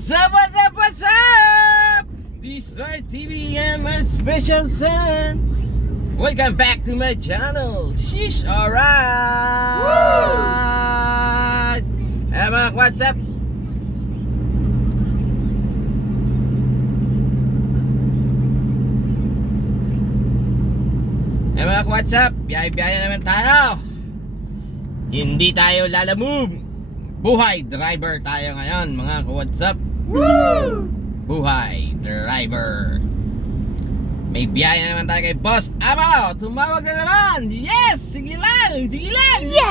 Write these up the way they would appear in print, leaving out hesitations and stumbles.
What's up, what's up, what's up? This is RTVM Special Son. Welcome back to my channel. Sheesh, alright. Mga what's up? Mga what's up? Biyay-biyaya naman tayo. Hindi tayo lalamove. Buhay driver tayo ngayon, mga what's up? Woo! Buhay driver. May biyaya naman tayo kay Boss Amo. Tumawag na naman. Yes! Sige lang! Sige lang! Yes!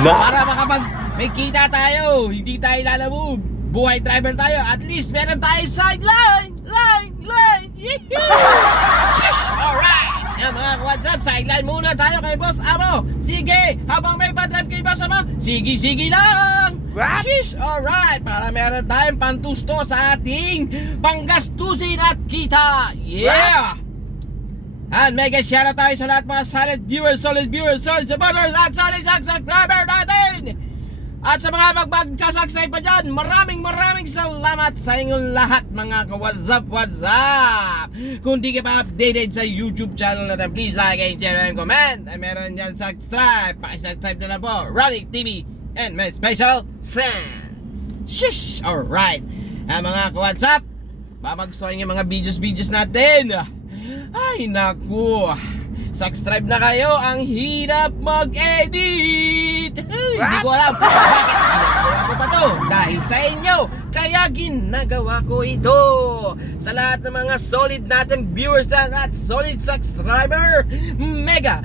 Wow! Para makapag may kita tayo. Hindi tayo lalamove. Buhay driver tayo. At least meron tayo sideline! Line! Shish! Alright! Yan mga what's up, sideline muna tayo kay Boss Amo. Sige, habang may pa-drive kay Boss Amo, sige lang. What? Shish, alright, para meron tayong pantusto sa ating panggastusin at kita. Yeah! And mega shoutout tayo sa lahat mga solid viewers, solid supporters at solid subscriber natin. At sa mga magsasubscribe pa dyan, maraming salamat sa inyong lahat mga ka-what's up. Kung di ka pa updated sa YouTube channel natin, please like and share and comment. Ay meron dyan subscribe, pakisubscribe na lang po, Rolling TV and my special son. Shish! Alright, mga ka-what's up, magustuhan yung mga videos natin. Ay naku, subscribe na kayo, ang hirap mag-edit. Hindi ko alam bakit ginagawa ko pa to. Dahil sa inyo, kaya ginagawa ko ito. Sa lahat ng mga solid natin viewers at solid subscriber, mega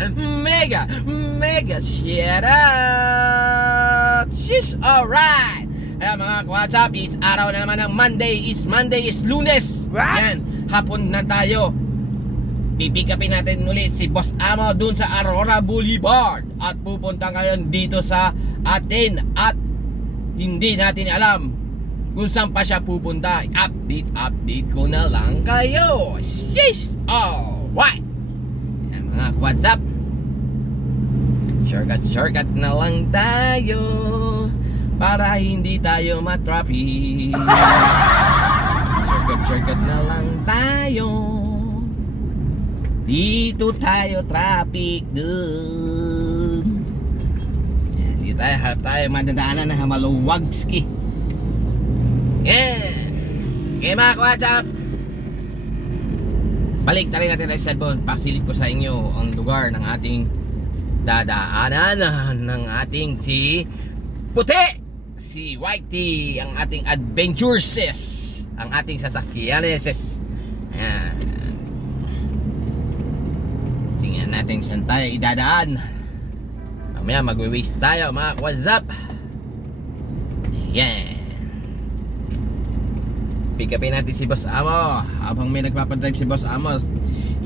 shout out. She's alright. Ayan mga WhatsApp, it's araw na naman ng Monday. It's Lunes. What? Yan, hapon na tayo. Pipikapin natin ulit si Boss Amo dun sa Aurora Boulevard. At pupunta ngayon dito sa atin. At hindi natin alam kung saan pa siya pupunta. Update ko na lang kayo. Sheesh! Alright! Yan mga WhatsApp, shortcut na lang tayo para hindi tayo matraffic. Shortcut na lang tayo. Dito tayo traffic dun. Yan, dito tayo, harap madadaanan na maluwagski. Yan. Okay mga WhatsApp, balik tayo natin ang cellphone. Pasilip ko sa inyo ang lugar ng ating dadaanan, ng ating si Puti, si Whitey, ang ating adventures, ang ating sasakyanes. Ayan, tingnan natin saan tayo idadaan. Mamaya magwe-waste tayo mga WhatsApp. Yan. Pick upin natin si Boss Amo. Habang may nagpapadrive si Boss Amo,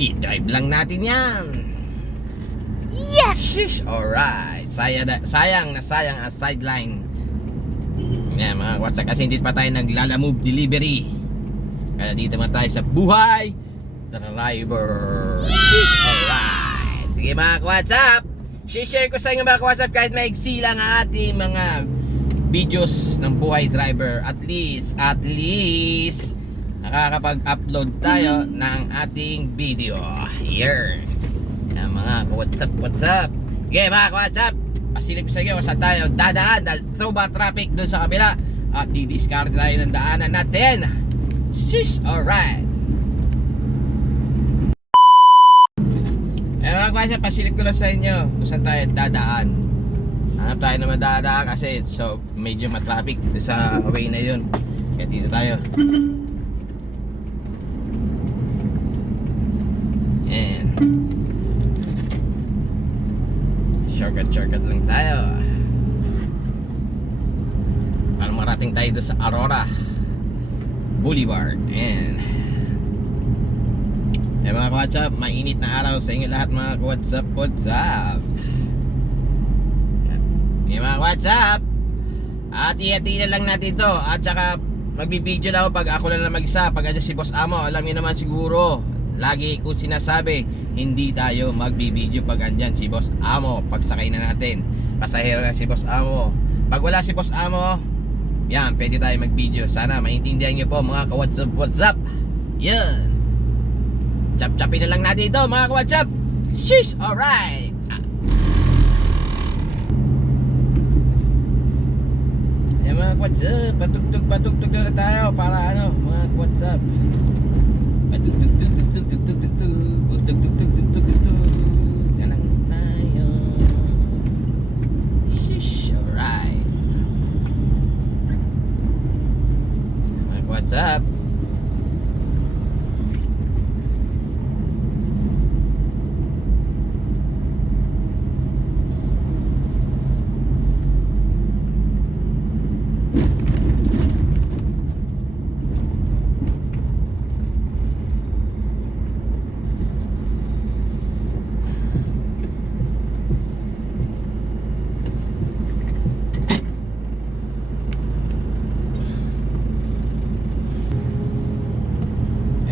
i-drive lang natin yan. Yes! Shish! Alright. Sayang ang sideline. Yan mga WhatsApp, kasi hindi pa tayo naglalamove delivery. Kaya dito naman tayo sa buhay driver. Shish! Alright. Sige mga WhatsApp, share ko sa inyo mga WhatsApp kahit maigsi lang ang ating mga videos ng buhay driver. At least nakakapag-upload tayo ng ating video. Here. Yan mga WhatsApp. Okay mga WhatsApp, pasilip sa inyo saan tayo dadaan dahil sobrang traffic dun sa kabila. At di-discard tayo ng daanan natin. Shish! Alright. Mga WhatsApp, pasilip ko lang sa inyo kung saan tayo dadaan. Hanap tayo naman dadaan kasi so medyo matraffic sa way na yun. Kaya dito tayo. And shortcut lang tayo para marating tayo doon sa Aurora Boulevard. And mga WhatsApp, mainit na araw sa inyo lahat mga WhatsApp. Mga WhatsApp, at i-atila lang natin ito. At saka magbibideo lang ako pag ako lang mag-isa. Pag si Boss Amo, alam niyo naman siguro, lagi ko sinasabi, hindi tayo magbibideo pag andyan si Boss Amo. Pagsakay na natin, pasahero na si Boss Amo. Pag wala si Boss Amo, Yan, pwede tayo mag-video. Sana maintindihan nyo po mga ka-WhatsApp. Yan. Chap-chapin na lang natin ito mga ka-WhatsApp. Sheesh, alright. Yan mga ka-WhatsApp, patugtog na lang tayo para ano, mga ka-WhatsApp. Patugtog. Yan lang tayo. Sheesh, alright. Mga ka-WhatsApp.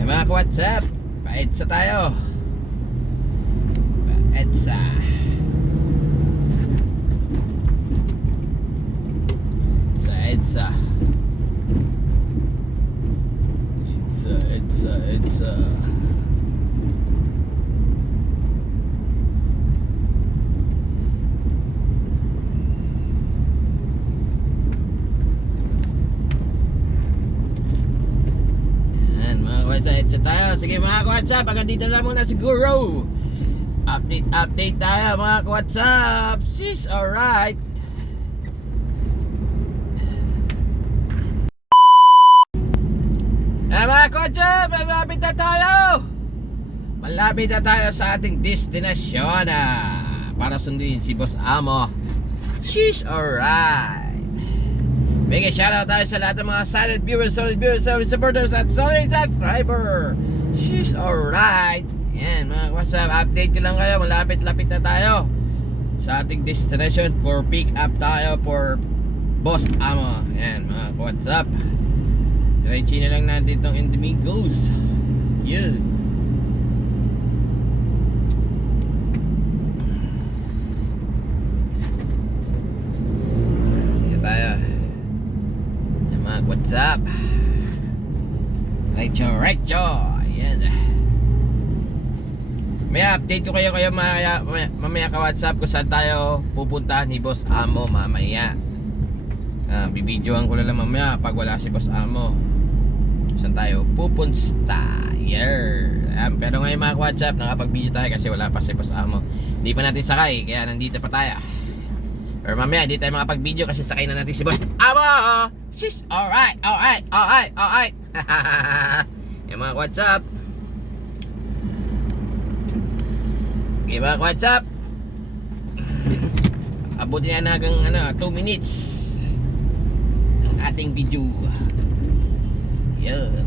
Mga ka-WhatsApp, pa-EDSA tayo. Pa-EDSA. EDSA. EDSA tayo. Sige mga ka-WhatsApp, hanggang dito lang muna siguro. Update tayo mga ka-WhatsApp. Sis, alright. Mga ka-WhatsApp, malapit na tayo sa ating destinasyon para sunduin si Boss Amo. She's alright. Mega shoutout tayo sa lahat ng mga solid viewers, solid supporters at solid subscriber. She's alright. Yan mga WhatsApp, update ko lang kayo. Malapit-lapit na tayo sa ating destination for pick up tayo for Boss Amo. Yan mga WhatsApp, diretso na lang natin itong Indomigos. Yun. Yan tayo mga WhatsApp. Right, ayan. May update ko kayo mamaya ka WhatsApp kung saan tayo pupunta ni Boss Amo mamaya. Bibidyoan ko lang mamaya pag wala si Boss Amo saan tayo pupunta. Pero ngayon mga WhatsApp, nakapag-video tayo kasi wala pa si Boss Amo. Hindi pa natin sakay, kaya nandito pa tayo. Pero mamaya hindi tayo makapag-video kasi sakay na natin si Boss Amo. Sis, alright. Yung mga WhatsApp. Okay mga WhatsApp, abutin na hanggang 2 minutes ang ating video. Yan.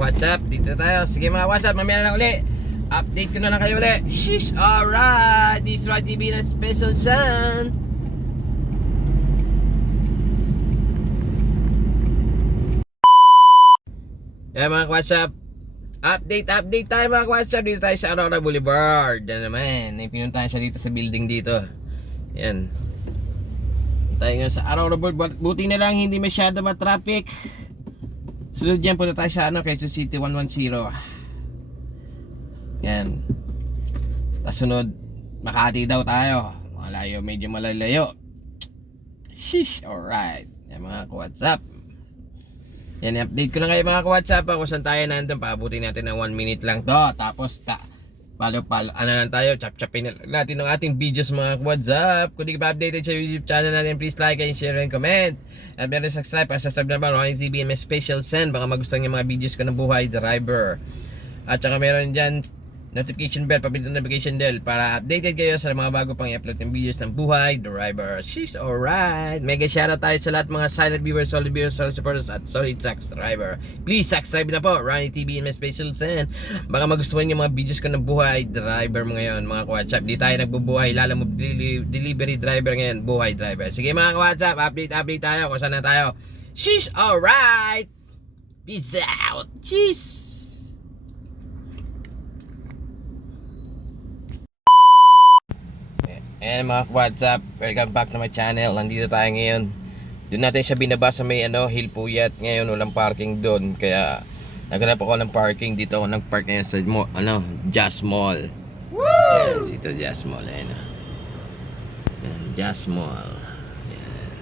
WhatsApp, dito tayo. Sige mga WhatsApp, mamaya na lang uli. Update ko na lang kayo uli. She's alright. This Roy TV na special son. Yan mga WhatsApp, update tayo mga WhatsApp. Dito tayo sa Aurora Boulevard. Yan naman, pinuntahan siya dito sa building dito. Yan tayo nga sa Aurora Boulevard. Buti na lang hindi masyado matraffic. Sunod yan, punta tayo sa Quezon City 110. Yan. Tapos sunod, Makati daw tayo. Malayo, medyo malalayo. Sheesh, alright. Yan mga ka-WhatsApp. Yan, update ko lang kayo mga ka-WhatsApp. Kung saan tayo nandun, paabutin natin ng 1 minute lang to. Tapos, lang tayo, chap-chapin natin ng ating videos mga WhatsApp. Kung di ka pa updated sa YouTube channel natin, please like and share and comment. At meron subscribe, subscribe na ba Roy TV and may special send. Baka magustuhan yung mga videos ko ng buhay driver. At saka meron dyan notification bell, pabitin notification bell para updated kayo sa mga bago pang i-upload ng videos ng Buhay Driver. She's alright. Mega shoutout tayo sa lahat mga silent viewers, solid supporters at solid Sax Driver. Please subscribe na po, Ronnie TV and my special send. Baka magustuhan yung mga videos ko ng Buhay Driver mo ngayon, mga ka-WhatsApp. Di tayo nagbubuhay, lalo mo delivery driver ngayon, Buhay Driver. Sige mga ka-WhatsApp, update tayo kung saan na tayo. She's alright. Peace out. Cheese. Ayan mga WhatsApp, welcome back to my channel. Nandito tayo ngayon. Doon natin siya binaba sa may Hill Puyat. Ngayon walang parking doon. Kaya naghanap ako ng parking. Dito ako nag-park ngayon sa Jazz Mall. Woo! Yes, ito Jazz Mall. Ayan. Ayan, Jazz Mall. Ayan.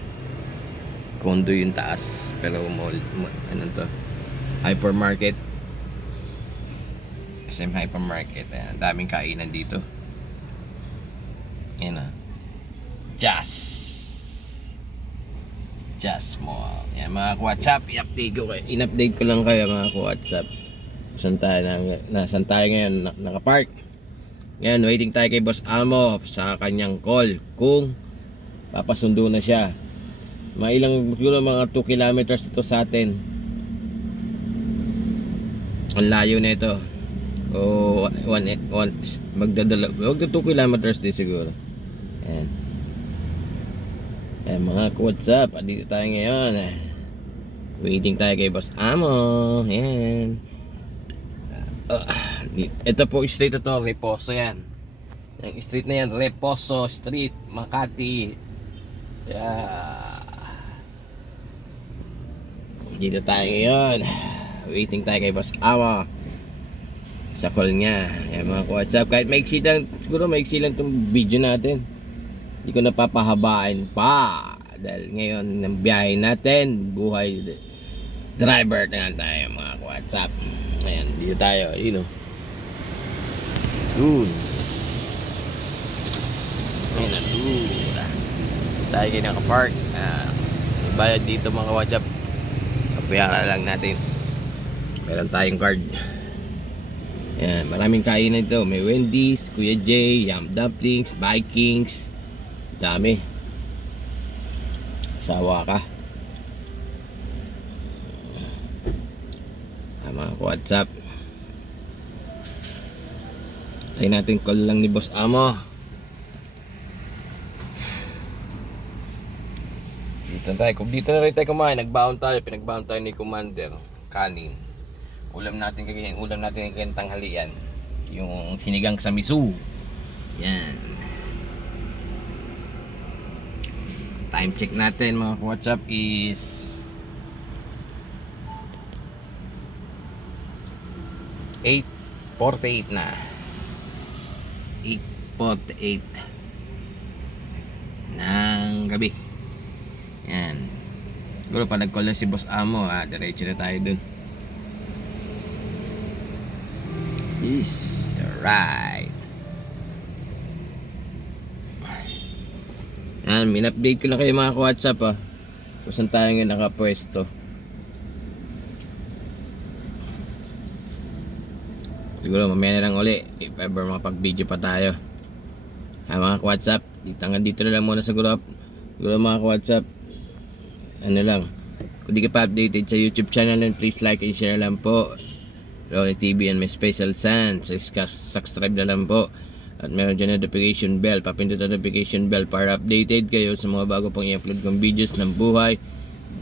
Condo yung taas. Pero mall, ano to? Hypermarket. SM Hypermarket. Ayan, daming kainan dito. Yan na. Jazz Mall. Yan mga WhatsApp, in-update ko lang kayo mga WhatsApp. Saan tayo ngayon nakapark. Yan, waiting tayo kay Boss Amo sa kanyang call kung papasundo na siya. Siguro mga 2 kilometers ito sa atin. Ang layo na ito. O magdadala 2 kilometers din siguro. Ayan. Ayan mga WhatsApp, dito tayo ngayon. Waiting tayo kay Boss Amo. Ayan. Ito po street ito, Reposo yan. Yung street na yan, Reposo Street, Makati. Dito tayo ngayon. Waiting tayo kay Boss Amo sa call niya. Ayan mga WhatsApp, kahit maiksi lang, siguro maiksi lang itong video natin. Hindi ko napapahabain pa dahil ngayon ng biyahe natin, Buhay Driver na tayo mga WhatsApp. Ayan, dito tayo, Doon. Ayan na, doon. Tayo kayo nakapark. Bayad dito mga WhatsApp. Kapayara lang natin. Meron tayong card. Ayan, maraming kainan ito. May Wendy's, Kuya J, Yum Dumplings, Vikings. Dami. Sawa ka. Mga WhatsApp. Tayo natin call lang ni Boss Amo. Dito tayo. Kung dito na rin tayo kumain, nagbaon tayo. Pinagbaon tayo ni Commander. Kanin. Ulam natin kagayang tanghalian. Yung sinigang sa miso. Yan. Time check natin mga WhatsApp is 8:48 na. 8:48 ng gabi. Yan. Siguro pa nag-call na si Boss Amo, diretso na tayo dun. Yes, alright. Yan, min-update ko lang kayo mga WhatsApp kung saan tayo nga nakapwesto. Siguro mamaya na lang uli if ever makapag-video pa tayo. Mga WhatsApp, dito na lang muna sa group. Siguro mga WhatsApp, ano lang, kung di ka pa updated sa YouTube channel, then please like and share lang po. Ronnie TV and my special send. Subscribe na lang po. At meron dyan notification bell. Papindot ang notification bell para updated kayo sa mga bago pang i-upload kong videos ng Buhay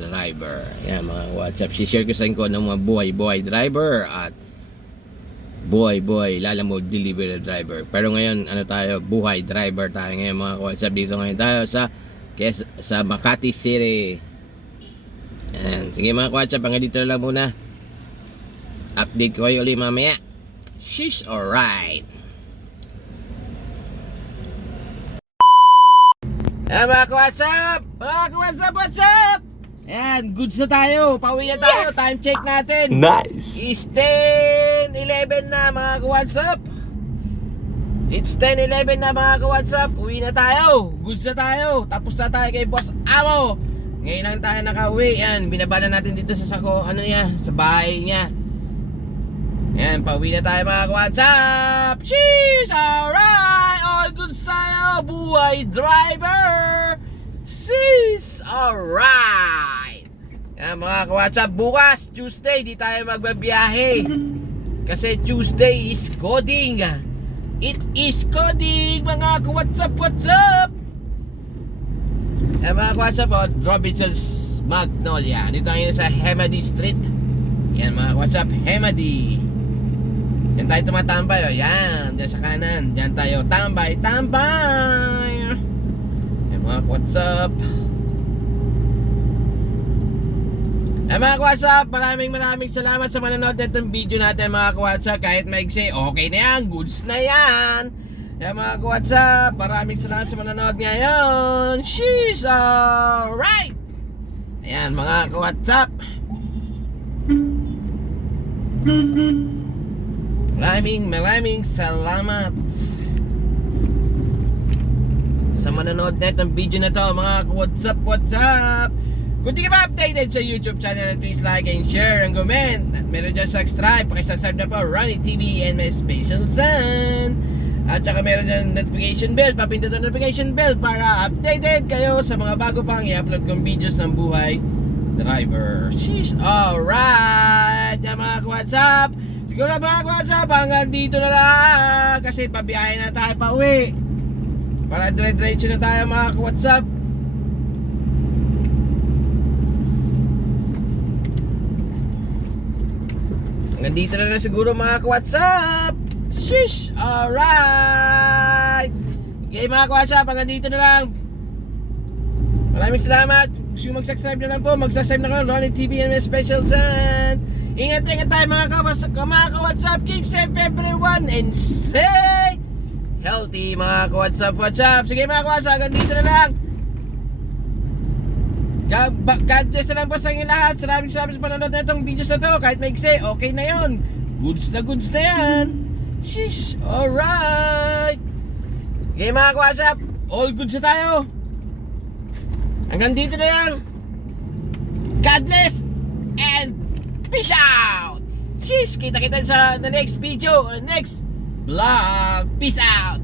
Driver. Yan mga WhatsApp. Si-share ko sa inyo ng mga Buhay Driver at Buhay Lalamove Delivery Driver. Pero ngayon tayo, Buhay Driver tayo ngayon mga WhatsApp. Dito ngayon tayo sa Makati City. Yan. Sige mga WhatsApp, hanggang dito lang muna. Update ko kayo ulit mamaya. She's alright. Mga WhatsApp! What's up? Ayan, goods na tayo. Pauwi na tayo. Yes! Time check natin. Nice! Is 10:11 na mga WhatsApp. It's 10:11 na mga WhatsApp. Uwi na tayo. Goods na tayo. Tapos na tayo kay Boss Amo. Ngayon lang tayo nakauwi. Yan, binaba na natin dito sa sako, sa bahay niya. Ayan, pauwi na tayo mga ka-WhatsApp. She's alright. All good tayo, buhay driver. She's alright. Ayan mga ka-WhatsApp, bukas Tuesday di tayo magbabiyahe. Kasi Tuesday is coding. It is coding mga ka-WhatsApp, WhatsApp. Ayan mga ka-WhatsApp, Robinson's Magnolia. Dito tayo sa Hemady Street. Yan mga WhatsApp, Hemady. Yan tayo tumatambay, o yan, dyan sa kanan. Dyan tayo tambay, tambay. Yan mga WhatsApp. Yan mga WhatsApp, maraming salamat sa manonood nitong video natin mga WhatsApp. Kahit maigsi, okay na yan, goods na yan. Yan mga WhatsApp, maraming salamat sa manonood ngayon. She's alright. Ayan mga WhatsApp. Maraming salamat sa manonood na itong video na to mga WhatsApp. Kung di ka pa updated sa YouTube channel, please like and share and comment. At meron dyan subscribe, pakisubscribe na po Ronnie TV and my special son. At saka meron dyan notification bell, papindot ang notification bell para updated kayo sa mga bago pang i-upload kong videos ng buhay driver. She's alright. Yan mga WhatsApp. Siguro mga WhatsApp, hanggang dito na lang. Kasi pabiyahe na tayo pa uwi. Para dire-diretso na tayo mga WhatsApp. Hanggang dito na lang siguro mga WhatsApp. Shish! Alright! Okay mga WhatsApp, hanggang dito na lang. Maraming salamat. Gusto yung mag-subscribe na lang po, mag-subscribe na kayo Ronnie TV and my special son. Ingat tayo mga ka-WhatsApp. Keep safe everyone and stay healthy mga ka-WhatsApp. Sige mga ka-WhatsApp, hanggang dito na lang. God bless na lang po sa inyo lahat. Maraming salamat sa panonood na itong videos na to. Kahit may ikse, okay na yun. Goods na yan. Shish, alright. Okay mga ka-WhatsApp, all goods na tayo. Hanggang dito na lang. God bless and peace out. Sheesh, kita sa the next video, next vlog. Peace out.